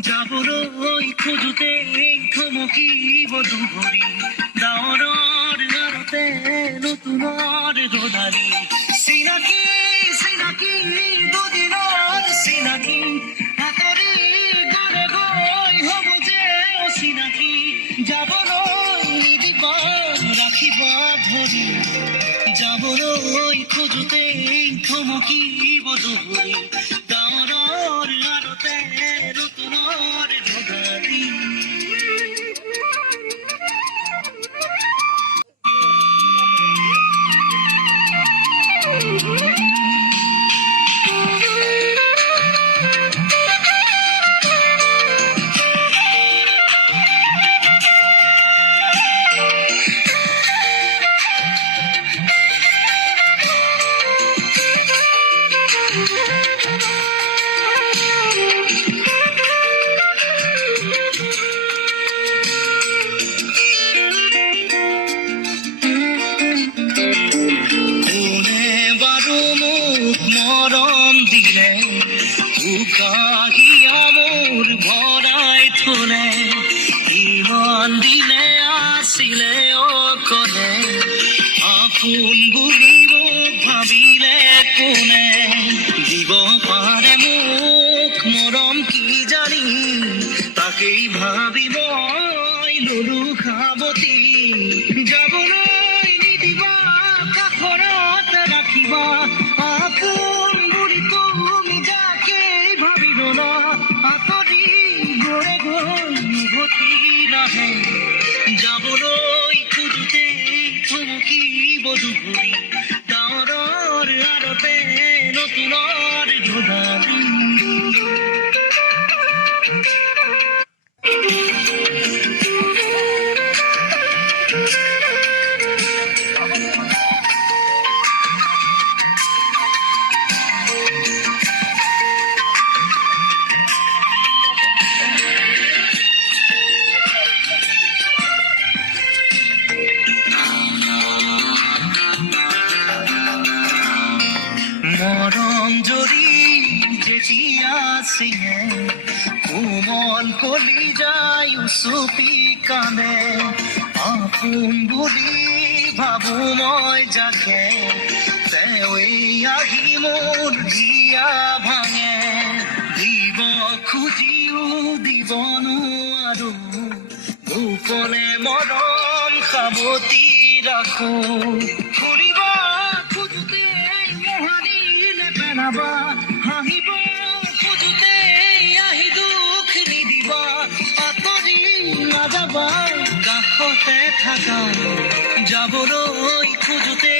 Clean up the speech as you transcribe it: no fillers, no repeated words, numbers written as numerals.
যাবলৈ খোজোতে থমকিব দুভৰি ডাৱৰৰ আৰতে নতুনৰ ৰদালি চিনাকি চিনাকি দুদিনৰ চিনাকি আঁতৰি গলে গৈ হ'ব যে অচিনাকি যাবলৈ নিদিবা ৰাখিবা ধৰি যাবলৈ খোজোতে থমকিব দুভৰি ডাৱৰৰ আৰতে নতুনৰ ৰদালি মোৰ ভৰাই থলে ইমান দিনে আছিলে অকলে আপোন বুলি মোক ভাবিলে কোনে দিব পাৰে মোক মৰম কি জানি তাকেই ভাবি মই ললো সাৱতি যাবলৈ নিদিবা কাষৰত ৰাখিবা আপোন বুলি তুমি যাকে ভাবি ললা আঁতৰি গৈ গৈ উভতি নাহে যাবলৈ খোজোতে থমকিব দুভৰি ডাৱৰৰ আৰতে নতুনৰ ৰদালি মৰম জৰি যেতিয়া চিঙে কোমল কলি যায় উচুপি কান্দে আপোন বুলি ভাবো মই যাকে তেৱেই আহি মোৰ হিয়া ভাঙে দিব খুজিও দিব নোৱাৰো গোপনে মৰম সাৱতি ৰাখো ফুৰিব খোজোতে পেলাবা হাঁহিব খোজোতে আহি দুখ নিদিবা আঁতৰি নাযাবা কাষতে থাকা যাবলৈ খোজোতে